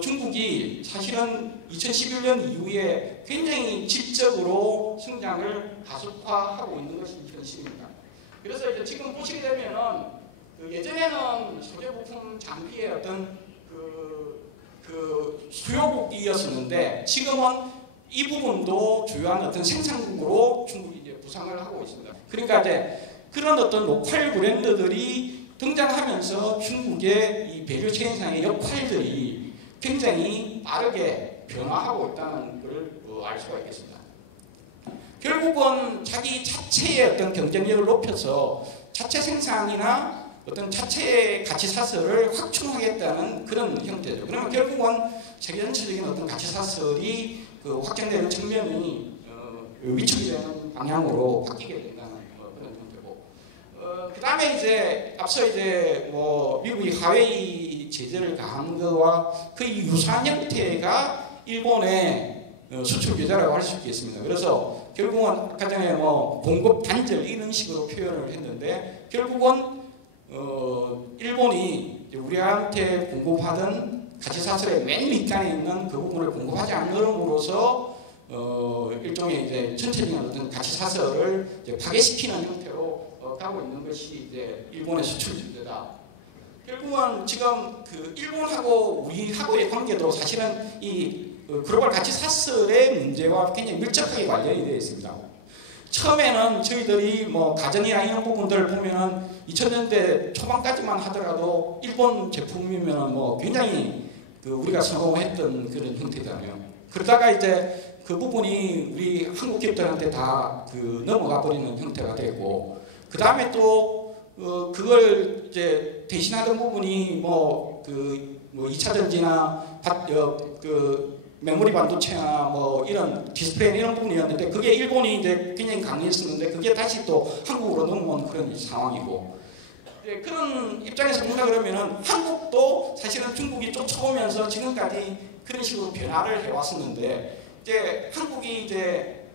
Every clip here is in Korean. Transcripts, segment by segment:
중국이 사실은 2011년 이후에 굉장히 질적으로 성장을 가속화하고 있는 것이 현실입니다. 그래서 이제 지금 보시게 되면은 예전에는 소재부품 장비의 어떤 수요국이었었는데 지금은 이 부분도 주요한 어떤 생산국으로 중국이 이제 부상을 하고 있습니다. 그러니까 이제 그런 어떤 로컬 브랜드들이 등장하면서 중국의 이 밸류 체인상의 역할들이 굉장히 빠르게 변화하고 있다는 것을 알 수가 있겠습니다. 결국은 자기 자체의 어떤 경쟁력을 높여서 자체 생산이나 어떤 자체의 가치 사슬을 확충하겠다는 그런 형태죠. 그러면 결국은 세계 전체적인 어떤 가치 사슬이 확장되는 측면이 위축이 되는 방향으로 바뀌게 된다는 그런 형태고, 그 다음에 이제 앞서 이제 뭐 미국이 하웨이 제재를 가한 거와 거의 유사한 형태가 일본의 수출 규제라고 할 수 있겠습니다. 그래서 결국은 아까 전에 뭐 공급 단절 이런 식으로 표현을 했는데 결국은 일본이 우리한테 공급하던 가치 사슬의 맨 밑단에 있는 그 부분을 공급하지 않음으로써 일종의 이제 전체적인 어떤 가치 사슬을 이제 파괴시키는 형태로 가고 있는 것이 이제 일본의 수출 규제다. 결국은 지금 그 일본하고 우리하고의 관계도 사실은 이 글로벌 가치 사슬의 문제와 굉장히 밀접하게 관련이 되어 있습니다. 처음에는 저희들이 뭐 가전이나 이런 부분들을 보면은 2000년대 초반까지만 하더라도 일본 제품이면 뭐 굉장히 우리가 성공했던 그런 형태잖아요. 그러다가 이제 그 부분이 우리 한국 기업들한테 다 넘어가 버리는 형태가 되고, 그 다음에 또 그걸 이제 대신하던 부분이 뭐 2차 전지나 메모리 반도체나 뭐 이런 디스플레이 이런 부분이었는데 그게 일본이 이제 굉장히 강했었는데 그게 다시 또 한국으로 넘어온 그런 상황이고, 그런 입장에서 본다 그러면은 한국도 사실은 중국이 쫓아오면서 지금까지 그런 식으로 변화를 해왔었는데 이제 한국이 이제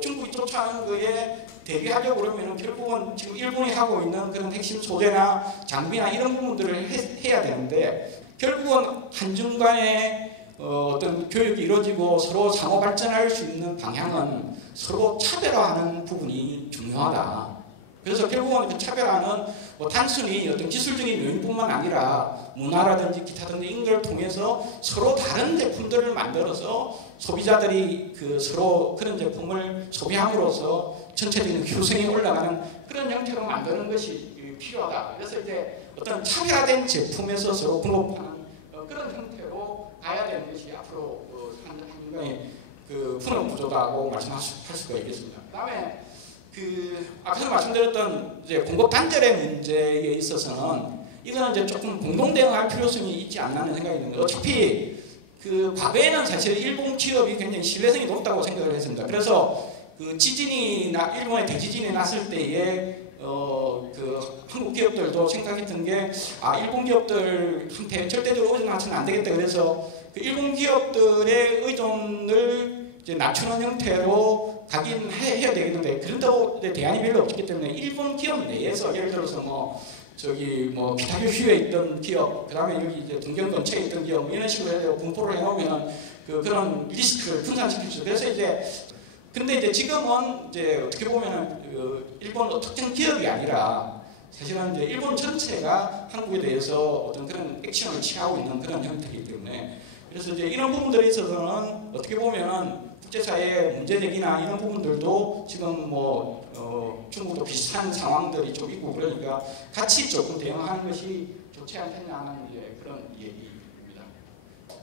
중국이 쫓아오는 거에 대비하려고 그러면은 결국은 지금 일본이 하고 있는 그런 핵심 소재나 장비나 이런 부분들을 해야 되는데 결국은 한중 간에 어떤 교육이 이루어지고 서로 상호 발전할 수 있는 방향은 서로 차별화하는 부분이 중요하다. 그래서 결국은 그 차별화는 뭐 단순히 어떤 기술적인 요인뿐만 아니라 문화라든지 기타든지 이런 걸 통해서 서로 다른 제품들을 만들어서 소비자들이 서로 그런 제품을 소비함으로써 전체적인 효성이 올라가는 그런 형태로 만드는 것이 필요하다. 그래서 이제 어떤 차별화된 제품에서 서로 공급하는 그런 형태로 가야 되는 것이 앞으로 한국의 분업 구조다고 말씀할 수가 있겠습니다. 그다음에 앞에서 말씀드렸던 이제 공급 단절의 문제에 있어서는 이거는 이제 조금 공동 대응할 필요성이 있지 않나는 생각이 드는데 어차피 과거에는 사실 일본 기업이 굉장히 신뢰성이 높다고 생각을 했습니다. 그래서 일본의 대지진이 났을 때에 한국 기업들도 생각했던 게 일본 기업들한테 절대적으로 의존하지는 안 되겠다. 그래서 일본 기업들의 의존을 이제 낮추는 형태로 가긴 해야 되겠는데 그런다고 대안이 별로 없기 때문에 일본 기업 내에서 예를 들어서 기타교 휴에 있던 기업, 그 다음에 여기 이제 동경 근처에 있던 기업 이런 식으로 해서 분포를 해놓으면 그런 리스크를 분산시킬 수 있어요. 그래서 근데 이제 지금은 이제 어떻게 보면은 일본 특정 기업이 아니라 사실은 이제 일본 전체가 한국에 대해서 어떤 그런 액션을 취하고 있는 그런 형태이기 때문에 그래서 이제 이런 부분들에 있어서는 어떻게 보면은 국제사회의 문제제기나 이런 부분들도 지금 중국도 비슷한 상황들이 좀 있고 그러니까 같이 조금 대응하는 것이 좋지 않겠냐는 그런 얘기입니다.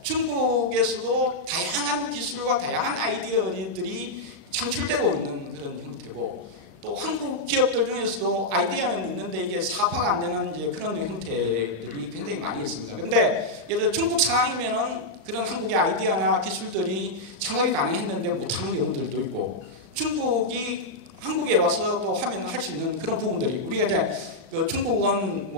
중국에서도 다양한 기술과 다양한 아이디어들이 창출되고 있는 그런 형태고 또 한국 기업들 중에서도 아이디어는 있는데 이게 사업화가 안 되는 이제 그런 형태들이 굉장히 많이 있습니다. 근데 예를 들어 중국 상황이면은 그런 한국의 아이디어나 기술들이 창업이 가능했는데 못하는 경우들도 있고 중국이 한국에 와서도 하면 할 수 있는 그런 부분들이 우리가 이제 중국은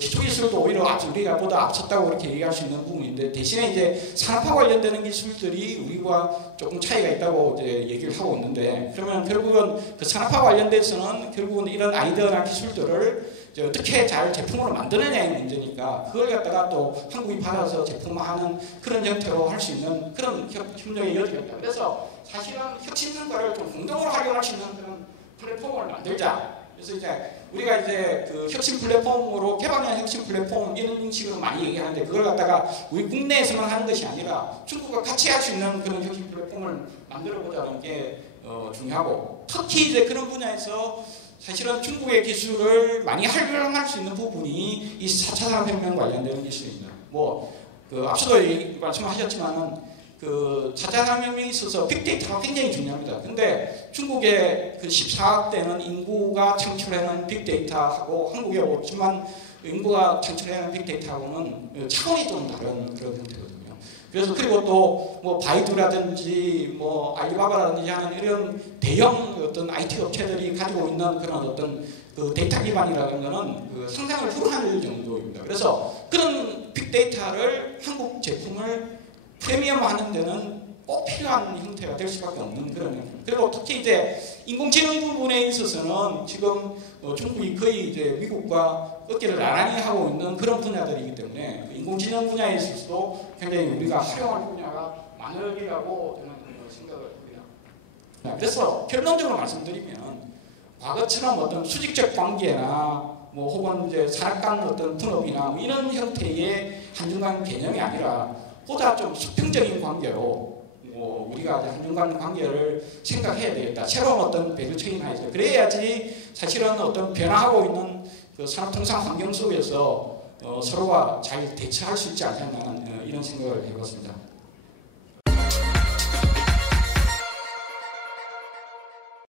기초기술도 오히려 우리가 보다 앞섰다고 그렇게 얘기할 수 있는 부분인데 대신에 이제 산업화 관련되는 기술들이 우리와 조금 차이가 있다고 이제 얘기를 하고 있는데 그러면 결국은 산업화 관련돼서는 결국은 이런 아이디어나 기술들을 이제 어떻게 잘 제품으로 만드느냐의 문제니까 그걸 갖다가 또 한국이 받아서 제품화하는 그런 형태로 할 수 있는 그런 협력의 여지가 있다. 그래서 사실은 혁신 성과를 좀 공동으로 활용할 수 있는 그런 플랫폼을 만들자. 그래서 이제 우리가 이제 그 혁신 플랫폼으로 개방형 혁신 플랫폼 이런 식으로 많이 얘기하는데 그걸 갖다가 우리 국내에서만 하는 것이 아니라 중국과 같이 할 수 있는 그런 혁신 플랫폼을 만들어 보자는 게 중요하고 특히 이제 그런 분야에서 사실은 중국의 기술을 많이 활용할 수 있는 부분이 이 4차 산업혁명 관련된 기술입니다. 그 앞서도 말씀하셨지만은 그 4차 산업혁명에 있어서 빅데이터가 굉장히 중요합니다. 근데 중국의 그 14억 대는 인구가 창출하는 빅데이터하고 한국의 5천만 인구가 창출하는 빅데이터하고는 차원이 좀 다른 그런 형태거든요. 그래서 그리고 또 뭐 바이두라든지 뭐 알리바바라든지 하는 이런 대형 어떤 IT 업체들이 가지고 있는 그런 어떤 그 데이터 기반이라는 거는 그 상상을 불허할 정도입니다. 그래서 그런 빅데이터를 한국 제품을 프리미엄화하는 데는 꼭 필요한 형태가 될 수밖에 없는 그런 형태. 그리고 특히 이제 인공지능 부분에 있어서는 지금 중국이 거의 이제 미국과 어깨를 나란히 하고 있는 그런 분야들이기 때문에 인공지능 분야에 있어서도 굉장히 우리가 활용할 분야가 많으리라고 저는 생각을 합니다. 그래서 결론적으로 말씀드리면 과거처럼 어떤 수직적 관계나 뭐 혹은 이제 산업 간 어떤 분업이나 뭐 이런 형태의 한중간 개념이 아니라 보다 좀 수평적인 관계로 우리가 한중간 관계를 생각해야 되겠다. 새로운 어떤 밸류체인화에서 그래야지 사실은 어떤 변화하고 있는 그 산업통상 환경 속에서 서로가 잘 대처할 수 있지 않겠나 이런 생각을 해봤습니다.